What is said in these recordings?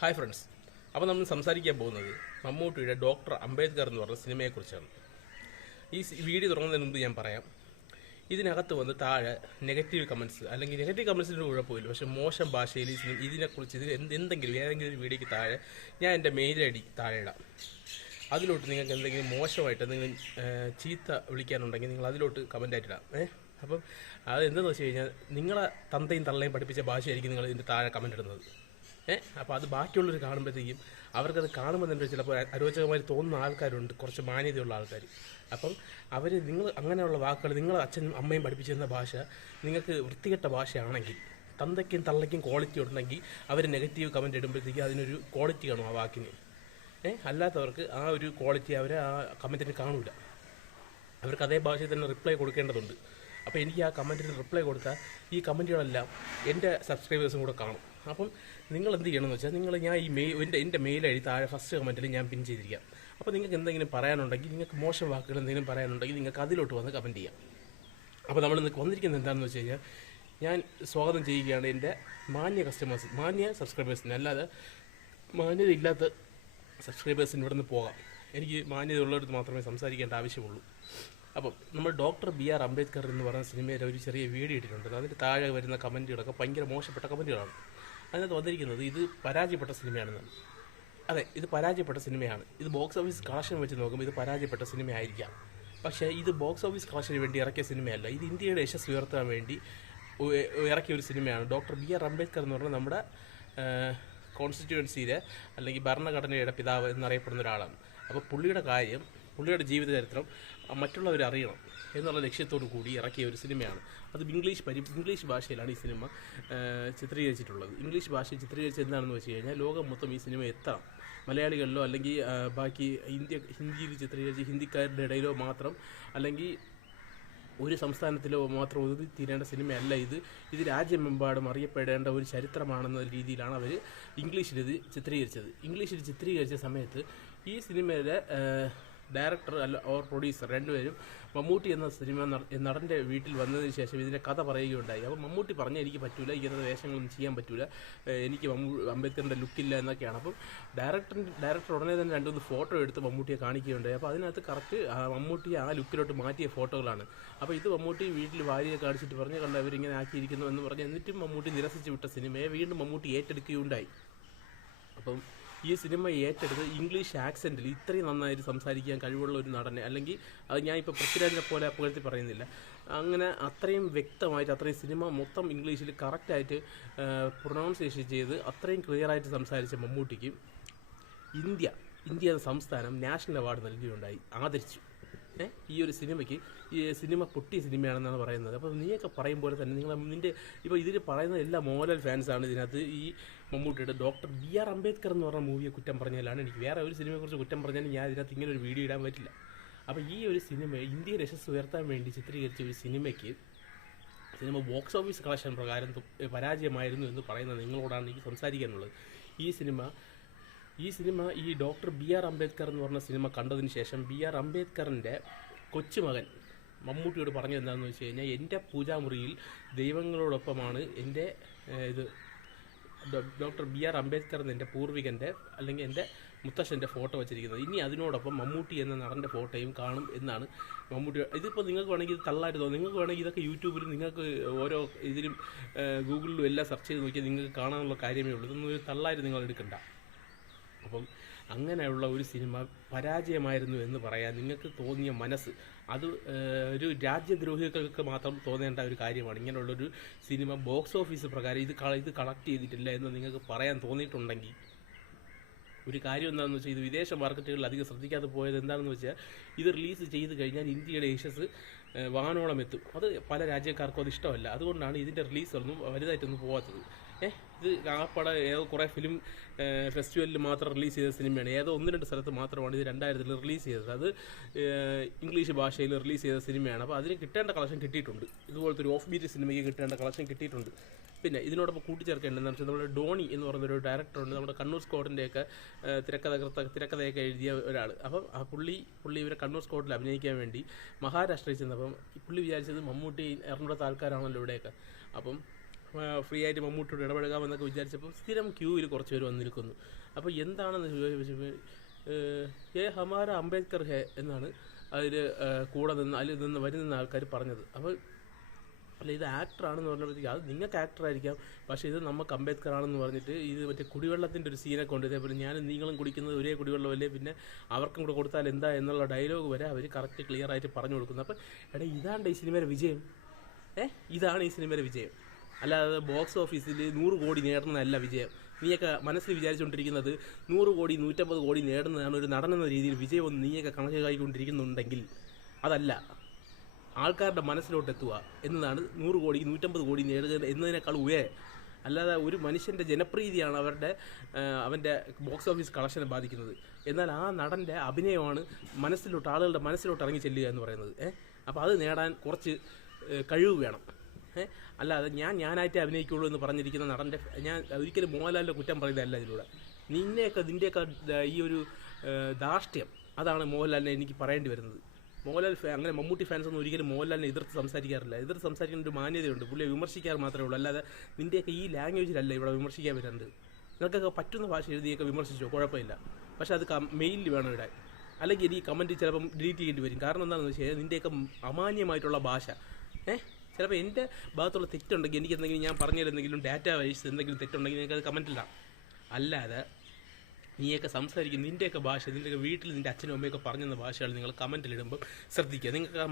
Hi friends, അപ്പോൾ നമ്മൾ സംസാരിക്കാൻ പോകുന്നത് മമ്മൂട്ടിയുടെ ഡോക്ടർ അംബേദ്കർ എന്ന് പറഞ്ഞ സിനിമയെക്കുറിച്ചാണ്. ഈ വീഡിയോ തുടങ്ങുന്നതിന് മുമ്പ് ഞാൻ പറയാം, ഇതിനകത്ത് വന്ന് താഴെ നെഗറ്റീവ് കമൻറ്റ്സ് അല്ലെങ്കിൽ നെഗറ്റീവ് കമൻറ്റ്സിൻ്റെ കുഴപ്പമില്ല, പക്ഷേ മോശം ഭാഷയിൽ ഇതിനെക്കുറിച്ച് എന്തെങ്കിലും ഏതെങ്കിലും ഒരു വീഡിയോയ്ക്ക് താഴെ ഞാൻ എൻ്റെ മെയിൽ ഐ ഡി താഴെ ഇടാം. അതിലോട്ട് നിങ്ങൾക്ക് എന്തെങ്കിലും മോശമായിട്ട് എന്തെങ്കിലും ചീത്ത വിളിക്കാനുണ്ടെങ്കിൽ നിങ്ങൾ അതിലോട്ട് കമൻ്റായിട്ട് ഇടാം. അപ്പം അത് എന്താണെന്ന് വെച്ച് കഴിഞ്ഞാൽ നിങ്ങളെ തന്തയും തള്ളയും പഠിപ്പിച്ച ഭാഷയായിരിക്കും നിങ്ങൾ ഇതിൻ്റെ താഴെ കമൻ്റ് ഇടുന്നത്. അപ്പോൾ അത് ബാക്കിയുള്ളവർ കാണുമ്പോഴത്തേക്കും അവർക്കത് കാണുമ്പോൾ തന്നെ ചിലപ്പോൾ അരോചകമായി തോന്നുന്ന ആൾക്കാരുണ്ട്, കുറച്ച് മാന്യതയുള്ള ആൾക്കാർ. അപ്പം അവർ നിങ്ങൾ അങ്ങനെയുള്ള വാക്കുകൾ നിങ്ങളെ അച്ഛനും അമ്മയും പഠിപ്പിച്ചിരുന്ന ഭാഷ നിങ്ങൾക്ക് വൃത്തികെട്ട ഭാഷയാണെങ്കിൽ, തന്തയ്ക്കും തള്ളയ്ക്കും ക്വാളിറ്റി ഉണ്ടെങ്കിൽ അവർ നെഗറ്റീവ് കമൻറ്റ് ഇടുമ്പോഴത്തേക്കും അതിനൊരു ക്വാളിറ്റി കാണും ആ വാക്കിന്. അല്ലാത്തവർക്ക് ആ ഒരു ക്വാളിറ്റി അവർ ആ കമൻറ്റിന് കാണില്ല. അവർക്ക് അതേ ഭാഷയിൽ തന്നെ റിപ്ലൈ കൊടുക്കേണ്ടതുണ്ട്. അപ്പോൾ എനിക്ക് ആ കമൻറ്റിന് റിപ്ലൈ കൊടുത്താൽ ഈ കമൻറ്റുകളെല്ലാം എൻ്റെ സബ്സ്ക്രൈബേഴ്സും കൂടെ കാണും. അപ്പം നിങ്ങൾ എന്ത് ചെയ്യണമെന്ന് വെച്ചാൽ ഞാൻ ഈ എൻ്റെ മെയിൽ ഐ ഡി താഴെ ഫസ്റ്റ് കമൻറ്റിൽ ഞാൻ പിൻ ചെയ്തിരിക്കാം. അപ്പോൾ നിങ്ങൾക്ക് എന്തെങ്കിലും പറയാനുണ്ടെങ്കിൽ, നിങ്ങൾക്ക് മോശം വാക്കുകൾ എന്തെങ്കിലും പറയാനുണ്ടെങ്കിൽ നിങ്ങൾക്ക് അതിലോട്ട് വന്ന് കമൻറ്റ് ചെയ്യാം. അപ്പോൾ നമ്മൾ ഇന്ന് വന്നിരിക്കുന്നത് എന്താണെന്ന് വെച്ച് കഴിഞ്ഞാൽ, ഞാൻ സ്വാഗതം ചെയ്യുകയാണ് എൻ്റെ മാന്യ സബ്സ്ക്രൈബേഴ്സിന്. അല്ലാതെ മാന്യത ഇല്ലാത്ത സബ്സ്ക്രൈബേഴ്സിന് ഇവിടെ നിന്ന് പോകാം. എനിക്ക് മാന്യത ഉള്ളവർക്ക് മാത്രമേ സംസാരിക്കേണ്ട ആവശ്യമുള്ളൂ. അപ്പം നമ്മൾ ഡോക്ടർ ബി.ആർ. അംബേദ്കർ എന്ന് പറയുന്ന സിനിമയിൽ ഒരു ചെറിയ വീഡിയോ ഇട്ടിട്ടുണ്ട്. അതിന് താഴെ വരുന്ന കമൻറ്റുകളൊക്കെ ഭയങ്കര മോശപ്പെട്ട കമൻറ്റുകളാണ്. അതിനകത്ത് വന്നിരിക്കുന്നത് ഇത് പരാജയപ്പെട്ട സിനിമയാണെന്നാണ്. അതെ, ഇത് പരാജയപ്പെട്ട സിനിമയാണ്. ഇത് ബോക്സ് ഓഫീസ് കളക്ഷൻ വെച്ച് നോക്കുമ്പോൾ ഇത് പരാജയപ്പെട്ട സിനിമയായിരിക്കാം. പക്ഷേ ഇത് ബോക്സ് ഓഫീസ് കളക്ഷന് വേണ്ടി ഇറക്കിയ സിനിമയല്ല. ഇത് ഇന്ത്യയുടെ യശസ് ഉയർത്താൻ വേണ്ടി ഇറക്കിയ ഒരു സിനിമയാണ്. Doctor BR. അംബേദ്കർ എന്ന് പറഞ്ഞാൽ നമ്മുടെ കോൺസ്റ്റിറ്റ്യുവൻസിയിലെ അല്ലെങ്കിൽ ഭരണഘടനയുടെ പിതാവ് എന്നറിയപ്പെടുന്ന ഒരാളാണ്. അപ്പോൾ പുള്ളിയുടെ ജീവിത ചരിത്രം മറ്റുള്ളവർ അറിയണം എന്നുള്ള ലക്ഷ്യത്തോടു കൂടി ഇറക്കിയ ഒരു സിനിമയാണ്. അത് ഇംഗ്ലീഷ് ഭാഷയിലാണ് ഈ സിനിമ ചിത്രീകരിച്ചിട്ടുള്ളത്. ഇംഗ്ലീഷ് ഭാഷയിൽ ചിത്രീകരിച്ചത് എന്താണെന്ന് വെച്ച് കഴിഞ്ഞാൽ, ലോകം മൊത്തം ഈ സിനിമ എത്തണം. മലയാളികളിലോ അല്ലെങ്കിൽ ബാക്കി ഹിന്ദിയിൽ ചിത്രീകരിച്ച് ഹിന്ദിക്കാരുടെ ഇടയിലോ മാത്രം, അല്ലെങ്കിൽ ഒരു സംസ്ഥാനത്തിലോ മാത്രം ഒതുങ്ങി തീരേണ്ട സിനിമയല്ല ഇത് രാജ്യമെമ്പാടും അറിയപ്പെടേണ്ട ഒരു ചരിത്രമാണെന്ന രീതിയിലാണ് അവർ ഇംഗ്ലീഷിൽ ഇത് ചിത്രീകരിച്ചത്. ഇംഗ്ലീഷിൽ ചിത്രീകരിച്ച സമയത്ത് ഈ സിനിമയിലെ ഡയറക്ടർ ഓർ പ്രൊഡ്യൂസർ രണ്ടുപേരും മമ്മൂട്ടി എന്ന സിനിമ നടൻ്റെ വീട്ടിൽ വന്നതിന് ശേഷം ഇതിൻ്റെ കഥ പറയുകയുണ്ടായി. അപ്പോൾ മമ്മൂട്ടി പറഞ്ഞാൽ എനിക്ക് പറ്റൂല, ഇങ്ങനത്തെ വേഷങ്ങളൊന്നും ചെയ്യാൻ പറ്റൂല, എനിക്ക് അംബേദ്കറിൻ്റെ ലുക്കില്ല എന്നൊക്കെയാണ്. അപ്പം ഡയറക്ടർ ഉടനെ തന്നെ രണ്ടുമൂന്ന് ഫോട്ടോ എടുത്ത് മമ്മൂട്ടിയെ കാണിക്കുകയുണ്ടായി. അപ്പോൾ അതിനകത്ത് കറക്റ്റ് മമ്മൂട്ടിയെ ആ ലുക്കിലോട്ട് മാറ്റിയ ഫോട്ടോകളാണ്. അപ്പോൾ ഇത് മമ്മൂട്ടി വീട്ടിൽ ഭാര്യയെ കാണിച്ചിട്ട് പറഞ്ഞ് കണ്ട അവരിങ്ങനെ ആക്കിയിരിക്കുന്നു എന്ന് പറഞ്ഞ് എന്നിട്ടും മമ്മൂട്ടി നിരസിച്ച് വിട്ട സിനിമയെ വീണ്ടും മമ്മൂട്ടി ഏറ്റെടുക്കുകയുണ്ടായി. അപ്പം ഈ സിനിമ ഏറ്റെടുത്ത് ഇംഗ്ലീഷ് ആക്സെൻറ്റിൽ ഇത്രയും നന്നായിട്ട് സംസാരിക്കാൻ കഴിവുള്ള ഒരു നടനെ, അല്ലെങ്കിൽ അത് ഞാൻ ഇപ്പോൾ പൃഥ്വിരാജിനെ പോലെ അപ്പുറത്ത് പറയുന്നില്ല, അങ്ങനെ അത്രയും വ്യക്തമായിട്ട് അത്രയും സിനിമ മൊത്തം ഇംഗ്ലീഷിൽ കറക്റ്റായിട്ട് പ്രൊനൗൺസിയേഷൻ ചെയ്ത് അത്രയും ക്ലിയറായിട്ട് സംസാരിച്ച മമ്മൂട്ടിക്ക് ഇന്ത്യ എന്ന സംസ്ഥാനം നാഷണൽ അവാർഡ് നൽകുകയുണ്ടായി, ആദരിച്ചു. ഈ ഒരു സിനിമയ്ക്ക് ഈ സിനിമ പൊട്ടിയ സിനിമയാണെന്നാണ് പറയുന്നത്. അപ്പോൾ നീയൊക്കെ പറയും പോലെ തന്നെ ഇപ്പോൾ ഇതിൽ പറയുന്ന എല്ലാ മോഹൻലാൽ ഫാൻസാണ് ഇതിനകത്ത് ഈ മമ്മൂട്ടിയുടെ ഡോക്ടർ ബി.ആർ. അംബേദ്കർ എന്ന് പറഞ്ഞ മൂവിയെ കുറ്റം പറഞ്ഞാലാണ്. എനിക്ക് വേറെ ഒരു സിനിമയെക്കുറിച്ച് കുറ്റം പറഞ്ഞാലും ഞാൻ ഇതിനകത്ത് ഇങ്ങനെ ഒരു വീഡിയോ ഇടാൻ പറ്റില്ല. അപ്പോൾ ഈ ഒരു സിനിമ ഇന്ത്യയുടെ യശസ് ഉയർത്താൻ വേണ്ടി ചിത്രീകരിച്ച ഒരു സിനിമ ബോക്സ് ഓഫീസ് കളക്ഷൻ പ്രകാരം പരാജയമായിരുന്നു എന്ന് പറയുന്ന നിങ്ങളോടാണ് എനിക്ക് സംസാരിക്കാനുള്ളത്. ഈ സിനിമ ഈ ഡോക്ടർ ബി.ആർ. അംബേദ്കർ എന്ന് പറഞ്ഞ സിനിമ കണ്ടതിന് ശേഷം ബി.ആർ. അംബേദ്കറിൻ്റെ കൊച്ചുമകൻ മമ്മൂട്ടിയോട് പറഞ്ഞത് എന്താണെന്ന് വെച്ച് കഴിഞ്ഞാൽ, എൻ്റെ പൂജാമുറിയിൽ ദൈവങ്ങളോടൊപ്പമാണ് എൻ്റെ ഡോക്ടർ ബി.ആർ. അംബേദ്കർ എൻ്റെ പൂർവികൻ്റെ അല്ലെങ്കിൽ എൻ്റെ മുത്തശ്ശൻ്റെ ഫോട്ടോ വെച്ചിരിക്കുന്നത്. ഇനി അതിനോടൊപ്പം മമ്മൂട്ടി എന്ന നടൻ്റെ ഫോട്ടോയും കാണും എന്നാണ് മമ്മൂട്ടി. ഇതിപ്പോൾ നിങ്ങൾക്ക് വേണമെങ്കിൽ ഇത് തള്ളായിട്ട് തോന്നും. നിങ്ങൾക്ക് വേണമെങ്കിൽ ഇതൊക്കെ യൂട്യൂബിൽ നിങ്ങൾക്ക് ഓരോ ഇതിലും ഗൂഗിളിലും എല്ലാം സെർച്ച് ചെയ്ത് നോക്കിയാൽ നിങ്ങൾക്ക് കാണാനുള്ള കാര്യമേ ഉള്ളൂ. ഇതൊന്നും ഒരു തള്ളായിട്ട് നിങ്ങൾ എടുക്കണ്ട. അപ്പം അങ്ങനെയുള്ള ഒരു സിനിമ പരാജയമായിരുന്നു എന്ന് പറയാൻ നിങ്ങൾക്ക് തോന്നിയ മനസ്സ്, അത് ഒരു രാജ്യദ്രോഹികൾക്ക് മാത്രം തോന്നേണ്ട ഒരു കാര്യമാണ്. ഇങ്ങനെയുള്ളൊരു സിനിമ ബോക്സ് ഓഫീസ് പ്രകാരം ഇത് കളക്ട് ചെയ്തിട്ടില്ല എന്ന് നിങ്ങൾക്ക് പറയാൻ തോന്നിയിട്ടുണ്ടെങ്കിൽ, ഒരു കാര്യം എന്താണെന്ന് വെച്ചാൽ, ഇത് വിദേശ മാർക്കറ്റുകളിൽ അധികം ശ്രദ്ധിക്കാതെ പോയത് എന്താണെന്ന് വെച്ചാൽ, ഇത് റിലീസ് ചെയ്ത് കഴിഞ്ഞാൽ ഇന്ത്യയുടെ യശസ് വാനോളം എത്തും. അത് പല രാജ്യക്കാർക്കും അത് ഇഷ്ടമല്ല. അതുകൊണ്ടാണ് ഇതിൻ്റെ റിലീസൊന്നും വലുതായിട്ടൊന്നും പോകാത്തത്. ഇത് ആപ്പടെ കുറേ ഫിലിം ഫെസ്റ്റിവലിൽ മാത്രം റിലീസ് ചെയ്ത സിനിമയാണ്. 1-2 സ്ഥലത്ത് മാത്രമാണ് ഇത് 2000 റിലീസ് ചെയ്തത്. അത് ഇംഗ്ലീഷ് ഭാഷയിൽ റിലീസ് ചെയ്ത സിനിമയാണ്. അപ്പോൾ അതിന് കിട്ടേണ്ട കളക്ഷൻ കിട്ടിയിട്ടുണ്ട്. ഇതുപോലത്തെ ഒരു ഓഫ് ബീറ്റ് സിനിമയ്ക്ക് കിട്ടേണ്ട കളക്ഷൻ കിട്ടിയിട്ടുണ്ട്. പിന്നെ ഇതിനോടൊപ്പം കൂട്ടിച്ചേർക്കേണ്ടതെന്ന് വെച്ചാൽ, നമ്മുടെ ഡോണി എന്ന് പറയുന്നൊരു ഡയറക്ടറുണ്ട്, നമ്മുടെ കണ്ണൂർ സ്ക്വാഡിൻ്റെയൊക്കെ തിരക്കഥയൊക്കെ എഴുതിയ ഒരാൾ. അപ്പം ആ പുള്ളി ഇവരെ കണ്ണൂർ സ്ക്വാഡിൽ അഭിനയിക്കാൻ വേണ്ടി മഹാരാഷ്ട്രയിൽ ചെന്നപ്പം പുള്ളി വിചാരിച്ചത് മമ്മൂട്ടി എറണാകുളത്തെ ആൾക്കാരാണല്ലോ ഇവിടെയൊക്കെ. അപ്പം ഫ്രീ ആയിട്ട് മമ്മൂട്ടിയോട് ഇടപഴകാമെന്നൊക്കെ വിചാരിച്ചപ്പോൾ സ്ഥിരം ക്യൂവിൽ കുറച്ച് പേര് വന്നിരിക്കുന്നു. അപ്പോൾ എന്താണെന്ന് ചോദിച്ചപ്പോൾ ഹമാര അംബേദ്കർ ഹേ എന്നാണ് അതിൽ കൂടെ നിന്ന് അതിൽ നിന്ന് വരുന്ന ആൾക്കാർ പറഞ്ഞത്. അപ്പോൾ അല്ല ഇത് ആക്ടറാണെന്ന് പറഞ്ഞപ്പോഴത്തേക്ക് അത് നിങ്ങൾക്ക് ആക്ടറായിരിക്കാം, പക്ഷേ ഇത് നമുക്ക് അംബേദ്കർ ആണെന്ന് പറഞ്ഞിട്ട് ഇത് മറ്റേ കുടിവെള്ളത്തിൻ്റെ ഒരു സീനൊക്കെ ഉണ്ട്. ഇതേപോലെ ഞാനും നിങ്ങളും കുടിക്കുന്നത് ഒരേ കുടിവെള്ളമല്ലേ, പിന്നെ അവർക്കും കൂടെ കൊടുത്താൽ എന്താ എന്നുള്ള ഡയലോഗ് വരെ അവർ കറക്റ്റ് ക്ലിയർ ആയിട്ട് പറഞ്ഞു കൊടുക്കുന്നത്. അപ്പോൾ എടാ ഇതാണ്ട് ഈ സിനിമയുടെ വിജയം, ഇതാണ് ഈ സിനിമയുടെ വിജയം. അല്ലാതെ ബോക്സ് ഓഫീസിൽ 100 കോടി നേടുന്നതല്ല വിജയം. നീയൊക്കെ മനസ്സിൽ വിചാരിച്ചുകൊണ്ടിരിക്കുന്നത് 100 കോടി 150 കോടി നേടുന്നതാണ് ഒരു നടനെന്ന രീതിയിൽ വിജയമെന്ന് നീയൊക്കെ കണക്കായിക്കൊണ്ടിരിക്കുന്നുണ്ടെങ്കിൽ അതല്ല, ആൾക്കാരുടെ മനസ്സിലോട്ട് എത്തുക എന്നതാണ് 100 കോടി 150 കോടി നേടുക എന്നതിനേക്കാൾ അല്ലാതെ ഒരു മനുഷ്യൻ്റെ ജനപ്രീതിയാണ് അവൻ്റെ ബോക്സ് ഓഫീസ് കളക്ഷനെ ബാധിക്കുന്നത്. എന്നാൽ ആ നടൻ്റെ അഭിനയമാണ് ആളുകളുടെ മനസ്സിലോട്ട് ഇറങ്ങി ചെല്ലുക എന്ന് പറയുന്നത്. അപ്പോൾ അത് നേടാൻ കുറച്ച് കഴിവ് വേണം. അല്ലാതെ ഞാനായിട്ട് അഭിനയിക്കുള്ളൂ എന്ന് പറഞ്ഞിരിക്കുന്ന നടൻ്റെ ഞാൻ ഒരിക്കലും മോഹൻലാലിൻ്റെ കുറ്റം പറയുന്നതല്ല ഇതിലൂടെ. നിൻ്റെയൊക്കെ ഈ ഒരു ധാർഷ്ട്യം അതാണ് മോഹൻലാലിനെ എനിക്ക് പറയേണ്ടി വരുന്നത്. മോഹൻലാൽ അങ്ങനെ മമ്മൂട്ടി ഫാൻസ് ഒന്നും ഒരിക്കലും മോഹൻലാലിനെ എതിർത്ത് സംസാരിക്കാറില്ല. എതിർത്ത് സംസാരിക്കുന്ന ഒരു മാന്യതയുണ്ട്, പുള്ളിയെ വിമർശിക്കാറ് മാത്രമേ ഉള്ളൂ. അല്ലാതെ നിൻ്റെയൊക്കെ ഈ ലാംഗ്വേജിലല്ല ഇവിടെ വിമർശിക്കാൻ വരുന്നത്. നിനക്കൊക്കെ പറ്റുന്ന ഭാഷ എഴുതിയൊക്കെ വിമർശിച്ചോ, കുഴപ്പമില്ല. പക്ഷെ അത് മെയിലിൽ വേണം ഇടാൻ, അല്ലെങ്കിൽ ഈ കമൻറ്റ് ചിലപ്പം ഡിലീറ്റ് ചെയ്യേണ്ടി വരും. കാരണം എന്താണെന്ന് വെച്ച് കഴിഞ്ഞാൽ നിൻ്റെയൊക്കെ അമാന്യമായിട്ടുള്ള ഭാഷ ചിലപ്പോൾ എൻ്റെ ഭാഗത്തുള്ള തെറ്റുണ്ടെങ്കിൽ എനിക്ക് എന്തെങ്കിലും ഞാൻ പറഞ്ഞതിലെന്തെങ്കിലും ഡാറ്റ വൈസ് എന്തെങ്കിലും തെറ്റുണ്ടെങ്കിൽ നിനക്കത് കമൻറ്റിലാണ്. അല്ലാതെ നീയൊക്കെ സംസാരിക്കും നിൻ്റെയൊക്കെ ഭാഷ, നിൻ്റെയൊക്കെ വീട്ടിൽ നിൻ്റെ അച്ഛനും അമ്മയൊക്കെ പറഞ്ഞെന്ന ഭാഷകൾ നിങ്ങൾ കമൻറ്റിലിടുമ്പോൾ ശ്രദ്ധിക്കുക. നിങ്ങൾക്ക്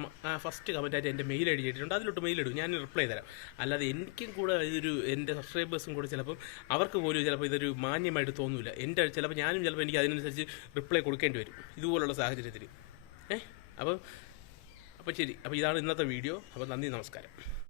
ഫസ്റ്റ് കമൻറ്റായിട്ട് എൻ്റെ മെയിൽ ഐ ഡി ഇട്ടിട്ടുണ്ട്, അതിലോട്ട് മെയിലിടും, ഞാൻ റിപ്ലൈ തരാം. അല്ലാതെ എനിക്കും കൂടെ ഇതൊരു എൻ്റെ സബ്സ്ക്രൈബേഴ്സും കൂടെ ചിലപ്പം അവർക്ക് പോലും ചിലപ്പോൾ ഇതൊരു മാന്യമായിട്ട് തോന്നില്ല. ചിലപ്പോൾ ഞാനും ചിലപ്പോൾ എനിക്ക് അതിനനുസരിച്ച് റിപ്ലൈ കൊടുക്കേണ്ടി വരും ഇതുപോലുള്ള സാഹചര്യത്തിൽ. അപ്പോൾ ശരി, അപ്പോൾ ഇതാണ് ഇന്നത്തെ വീഡിയോ. അപ്പോൾ നന്ദി, നമസ്കാരം.